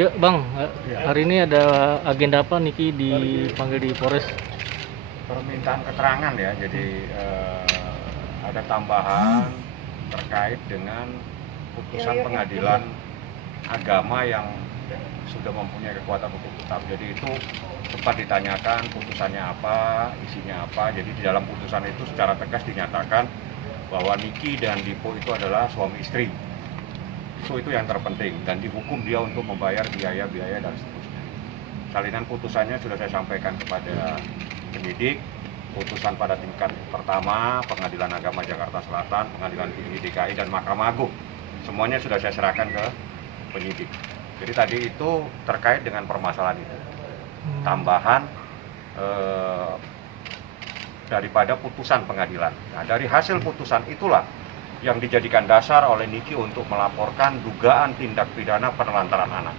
Ya Bang, Ya. hari ini ada agenda apa Niki dipanggil di Polres? Permintaan keterangan ya, jadi ada tambahan terkait dengan putusan pengadilan agama yang sudah mempunyai kekuatan hukum tetap. Jadi itu sempat ditanyakan putusannya apa, isinya apa. Jadi di dalam putusan itu secara tegas dinyatakan bahwa Niki dan Dipo itu adalah suami istri. Itu yang terpenting, dan dihukum dia untuk membayar biaya-biaya dan seterusnya. Salinan putusannya sudah saya sampaikan kepada penyidik. Putusan pada tingkat pertama, Pengadilan Agama Jakarta Selatan, Pengadilan Tinggi DKI, dan Mahkamah Agung. Semuanya sudah saya serahkan ke penyidik. Jadi tadi itu terkait dengan permasalahan itu. Tambahan daripada putusan pengadilan. Nah, dari hasil putusan itulah yang dijadikan dasar oleh Niki untuk melaporkan dugaan tindak pidana penelantaran anak.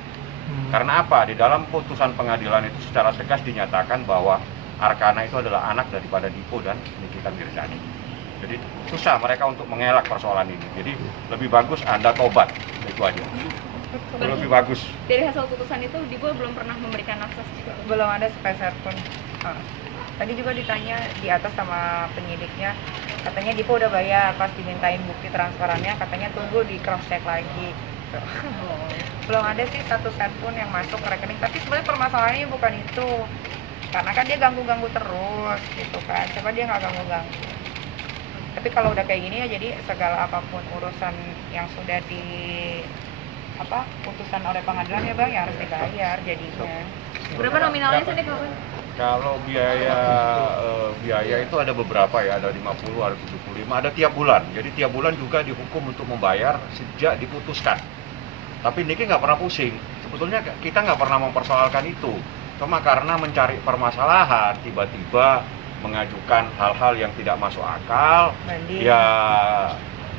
Karena apa? Di dalam putusan pengadilan itu secara tegas dinyatakan bahwa Arkana itu adalah anak daripada Dipo dan Nikita Mirzani. Jadi susah mereka untuk mengelak persoalan ini. Jadi lebih bagus Anda tobat, itu aja. Lebih bagus. Dari hasil putusan itu Dipo belum pernah memberikan akses juga? Belum ada sepeser pun. Tadi juga ditanya di atas sama penyidiknya, katanya Dipo udah bayar, pas dimintain bukti transferannya katanya tunggu di cross check lagi. Belum ada sih satu set pun yang masuk ke rekening, tapi sebenarnya permasalahannya bukan itu, karena kan dia ganggu-ganggu terus gitu kan. Coba dia nggak ganggu-ganggu, tapi kalau udah kayak gini ya, jadi segala apapun urusan yang sudah di putusan oleh pengadilan ya Bang, ya harus dibayar jadinya. Berapa nominalnya sih nih kawan? Kalau biaya itu ada beberapa ya, ada 50, ada 75, ada tiap bulan. Jadi tiap bulan juga dihukum untuk membayar sejak diputuskan. Tapi Niki nggak pernah pusing. Sebetulnya kita nggak pernah mempersoalkan itu. Cuma karena mencari permasalahan, tiba-tiba mengajukan hal-hal yang tidak masuk akal, ya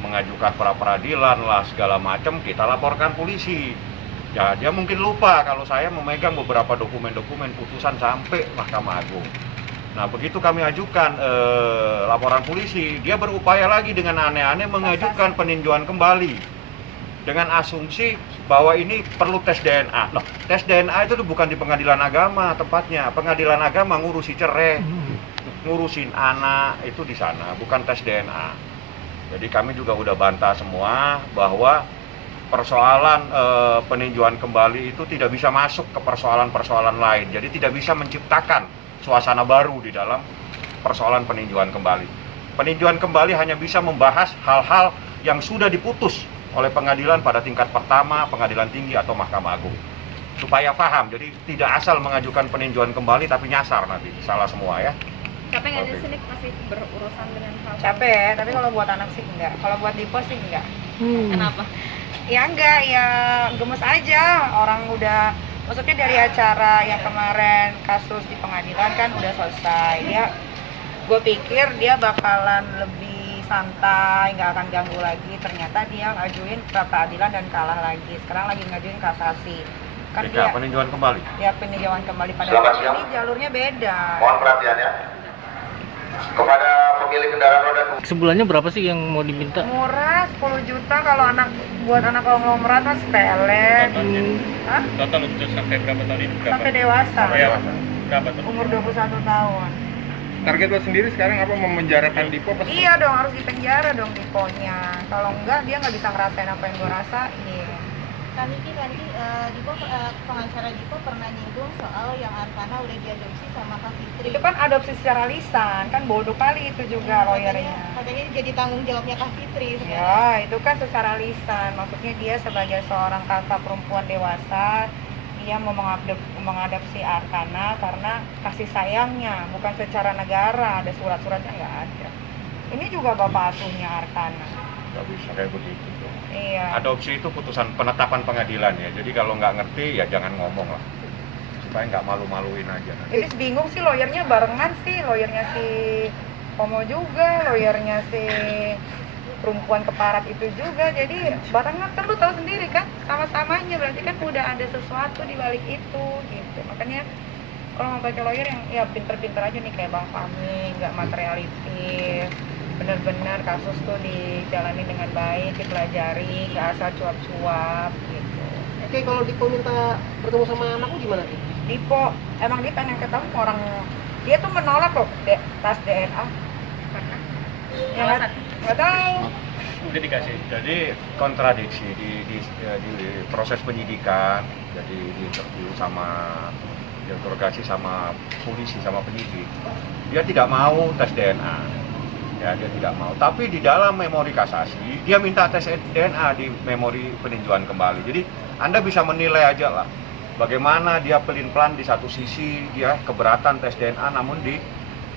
mengajukan pra peradilan lah segala macam, kita laporkan polisi. Ya, dia mungkin lupa kalau saya memegang beberapa dokumen-dokumen putusan sampai Mahkamah Agung. Nah, begitu kami ajukan laporan polisi, dia berupaya lagi dengan aneh-aneh mengajukan peninjauan kembali dengan asumsi bahwa ini perlu tes DNA. Loh, tes DNA itu bukan di pengadilan agama tempatnya. Pengadilan agama ngurusi cerai, ngurusin anak itu di sana, bukan tes DNA. Jadi kami juga udah bantah semua bahwa persoalan peninjauan kembali itu tidak bisa masuk ke persoalan-persoalan lain. Jadi tidak bisa menciptakan suasana baru di dalam persoalan peninjauan kembali. Peninjauan kembali hanya bisa membahas hal-hal yang sudah diputus oleh pengadilan pada tingkat pertama, pengadilan tinggi atau Mahkamah Agung. Supaya paham, jadi tidak asal mengajukan peninjauan kembali tapi nyasar nanti, salah semua ya. Capek nggak di sini masih berurusan dengan hal? Capek, tapi kalau buat anak sih enggak. Kalau buat Dipo sih enggak. Kenapa? Ya enggak, ya gemes aja. Orang udah, maksudnya dari acara yang kemarin kasus di pengadilan kan udah selesai. Gue pikir dia bakalan lebih santai, nggak akan ganggu lagi. Ternyata dia ngajuin pra peradilan dan kalah lagi. Sekarang lagi ngajuin kasasi. Kan dia peninjauan kembali. Ya peninjauan kembali, pada ini jalurnya beda. Mohon perhatiannya kepada pemilik kendaraan roda. Sebulannya berapa sih yang mau diminta? Murah, 10 juta kalau buat anak konglomerat kan sepele. Hah? Total untuk sampai berapa tahun ini? Sampai dewasa. Berapa tuh? Umur 21 tahun. Target lo sendiri sekarang apa, memenjarakan Dipo apa? Iya dong, harus dipenjara dong Diponya. Kalau enggak dia nggak bisa ngerasain apa yang gue rasain. Kan Niki nanti pengacara Dipo pernah nyinggung soal yang Arkana udah diadopsi sama Kak Fitri. Itu kan adopsi secara lisan, kan bodoh kali itu juga lawyernya. Katanya jadi tanggung jawabnya Kak Fitri sekarang. Ya, itu kan secara lisan. Maksudnya dia sebagai seorang kakak perempuan dewasa, dia mau mengadopsi Arkana karena kasih sayangnya, bukan secara negara. Ada surat-suratnya nggak ada. Ini juga bapak asuhnya Arkana. Nggak bisa kayak begitu. Iya. Adopsi itu putusan penetapan pengadilan ya. Jadi kalau nggak ngerti ya jangan ngomong lah. Supaya nggak malu-maluin aja. Ini bingung sih, lawyernya barengan sih. Lawyernya si Pomo juga, lawyernya si perempuan keparat itu juga. Jadi barengan, kan lu tahu sendiri kan, sama-samanya berarti kan udah ada sesuatu di balik itu gitu. Makanya kalau mau pakai lawyer yang ya pinter-pinter aja nih kayak Bang Fahmi, nggak materialistis. Benar-benar kasus tuh dijalani dengan baik, dipelajari, nggak asal cuap-cuap gitu. Kayak kalau Dipo minta bertemu sama anakku gimana sih? Dipo emang dia pengen ketemu orang, dia tuh menolak loh tes DNA. Karena Ya nggak tahu. Dia dikasih. Jadi kontradiksi di proses penyidikan, jadi di interview sama diinterogasi sama polisi sama penyidik, dia tidak mau tes DNA, ya dia tidak mau. Tapi di dalam memori kasasi dia minta tes DNA di memori peninjauan kembali. Jadi Anda bisa menilai aja lah, bagaimana dia pelin-pelan di satu sisi dia keberatan tes DNA, namun di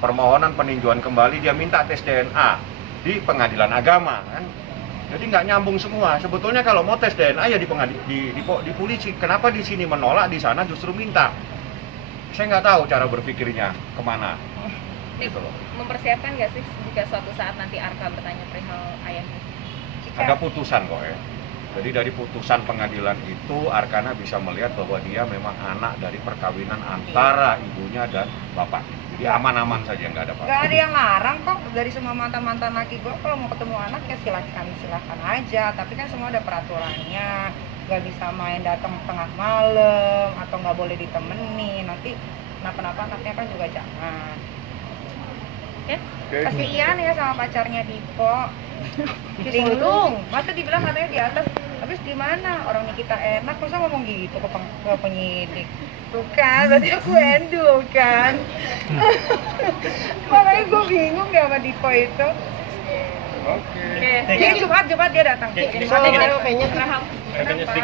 permohonan peninjauan kembali dia minta tes DNA di pengadilan agama kan. Jadi nggak nyambung semua. Sebetulnya kalau mau tes DNA ya di polisi. Kenapa di sini menolak, di sana justru minta? Saya nggak tahu cara berpikirnya kemana. Gitu loh. mempersiapkan nggak sih jika suatu saat nanti Arka bertanya perihal ayahnya? Ada putusan kok ya. Jadi dari putusan pengadilan itu Arkana bisa melihat bahwa dia memang anak dari perkawinan antara ibunya dan bapaknya. Jadi aman-aman saja, nggak ada apa-apa. Gak ada yang larang kok dari semua mantan-mantan laki gue kalau mau ketemu anak ya silakan aja. Tapi kan semua ada peraturannya. Gak bisa main datang tengah malam atau nggak boleh ditemenin. Nanti kenapa-napa anaknya kan juga jangan. Ya? Kasihan ya sama pacarnya Dipo. Linglung, masa dibilang katanya di atas. Habis di mana? Orang Nikita enak, masa ngomong gitu ke penyidik? Bukan, berarti aku endul kan. Makanya gue bingung deh sama Dipo itu. Oke. Oke. Jadi Jumat dia datang. Oke, ini Soalnya sedikit. kayaknya Kayaknya sedikit